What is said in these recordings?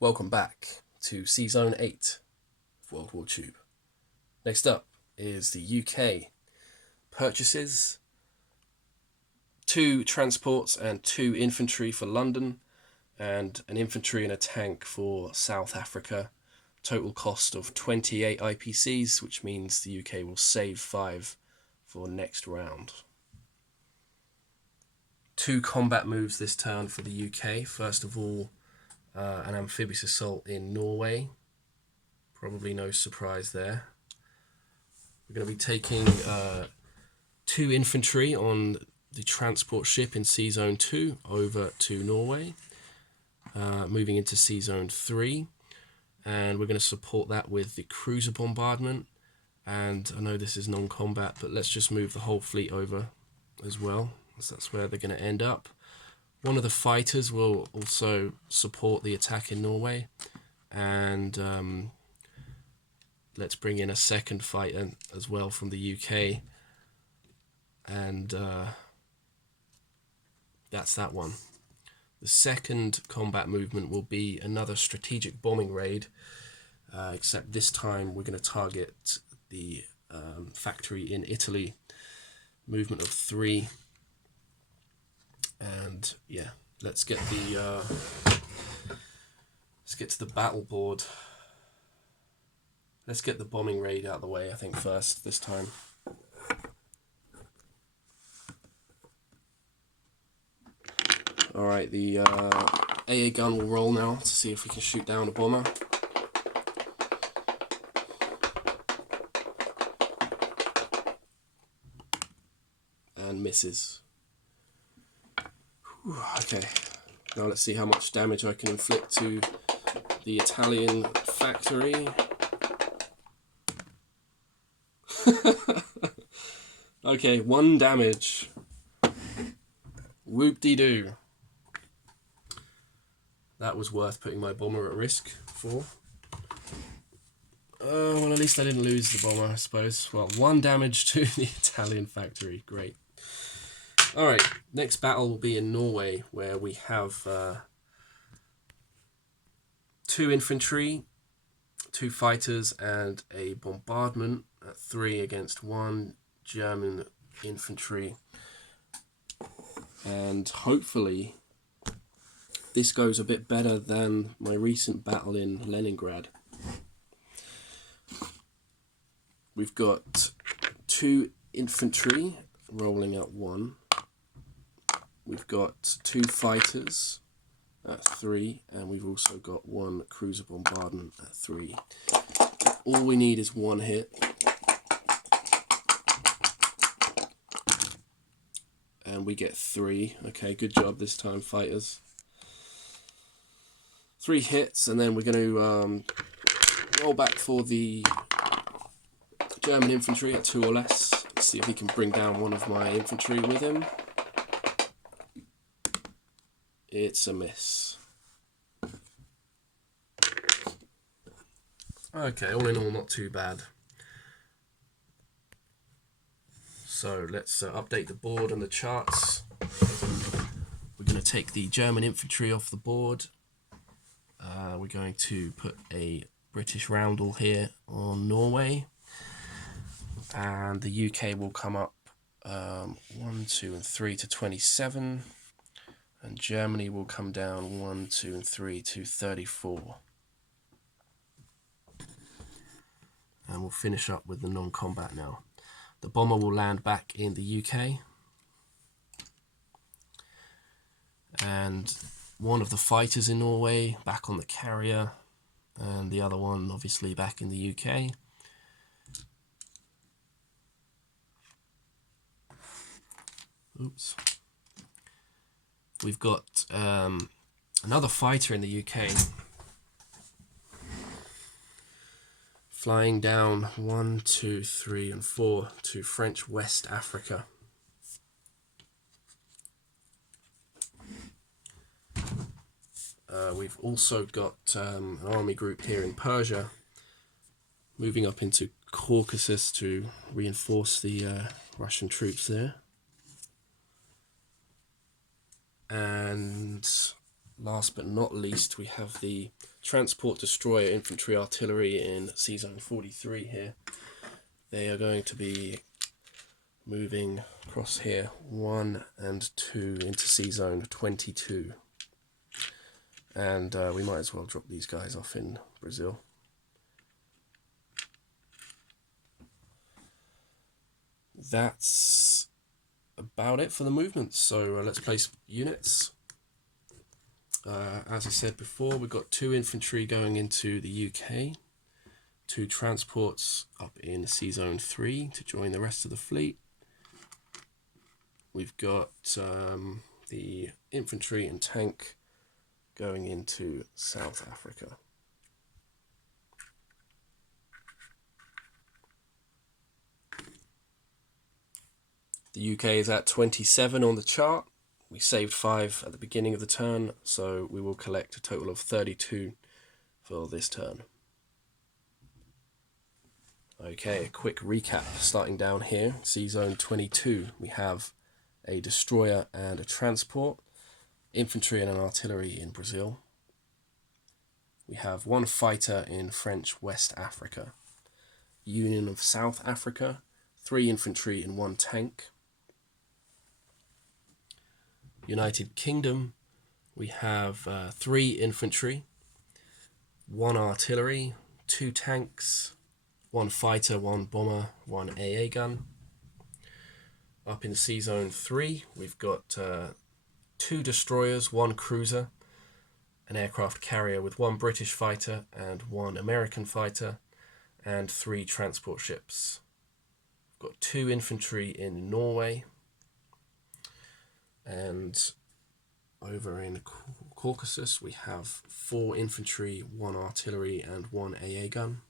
Welcome back to sz8 of WWTube. Next up is the UK purchases, 2 transports and 2 infantry for London, and an infantry and a tank for South Africa. Total cost of 28 IPCs, which means the UK will save 5 for next round. 2 combat moves this turn for the UK. First of all, an amphibious assault in Norway. Probably no surprise there. We're going to be taking 2 infantry on the transport ship in Zone 2 over to Norway, moving into Zone 3, and we're going to support that with the cruiser bombardment. And I know this is non-combat, but let's just move the whole fleet over as well, because that's where they're going to end up. One of the fighters will also support the attack in Norway, and let's bring in a second fighter as well from the UK, and that's that one. The second combat movement will be another strategic bombing raid, except this time we're going to target the factory in Italy. Movement of 3. And yeah, let's get to the battle board. Let's get the bombing raid out of the way, I think, first this time. Alright, the AA gun will roll now to see if we can shoot down a bomber. And misses. Okay, now let's see how much damage I can inflict to the Italian factory. Okay, 1 damage. Whoop-de-doo. That was worth putting my bomber at risk for. Well, at least I didn't lose the bomber, I suppose. Well, 1 damage to the Italian factory. Great. Alright, next battle will be in Norway, where we have 2 infantry, 2 fighters, and a bombardment at 3 against 1 German infantry. And hopefully this goes a bit better than my recent battle in Leningrad. We've got 2 infantry rolling at 1. We've got 2 fighters at 3, and we've also got 1 cruiser bombardment at 3. All we need is 1 hit. And we get 3. Okay, good job this time, fighters. 3 hits, and then we're going to roll back for the German infantry at 2 or less. Let's see if he can bring down one of my infantry with him. It's a miss. Okay, all in all, not too bad. So let's update the board and the charts. We're going to take the German infantry off the board. We're going to put a British roundel here on Norway. And the UK will come up 1, 2, and 3 to 27. And Germany will come down 1, 2, and 3 to 34. And we'll finish up with the non-combat now. The bomber will land back in the UK. And one of the fighters in Norway back on the carrier. And the other one obviously back in the UK. Oops. We've got another fighter in the UK flying down 1, 2, 3, and 4 to French West Africa. We've also got an army group here in Persia moving up into Caucasus to reinforce the Russian troops there. And last but not least, we have the transport destroyer infantry artillery in sz8 43 here. They are going to be moving across here 1 and 2 into sz8 22. And we might as well drop these guys off in Brazil. That's about it for the movements. So let's place units. As I said before, we've got 2 infantry going into the UK, 2 transports up in sz8 3 to join the rest of the fleet. We've got the infantry and tank going into South Africa. The UK is at 27 on the chart. We saved 5 at the beginning of the turn, so we will collect a total of 32 for this turn. Okay, a quick recap starting down here. sz8 22, we have a destroyer and a transport, infantry and an artillery in Brazil. We have 1 fighter in French West Africa. Union of South Africa, 3 infantry and 1 tank. United Kingdom, we have 3 infantry, 1 artillery, 2 tanks, 1 fighter, 1 bomber, 1 AA gun. Up in sz8 3, we've got 2 destroyers, 1 cruiser, an aircraft carrier with 1 British fighter and 1 American fighter, and 3 transport ships. We've got 2 infantry in Norway, and over in Caucasus we have 4 infantry, 1 artillery and 1 AA gun.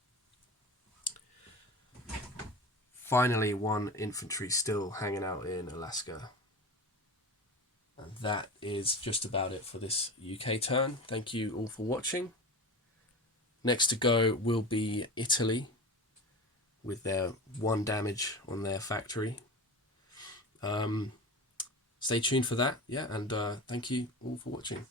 Finally, 1 infantry still hanging out in Alaska. And that is just about it for this UK turn. Thank you all for watching. Next to go will be Italy with their 1 damage on their factory. Stay tuned for that, yeah, and thank you all for watching.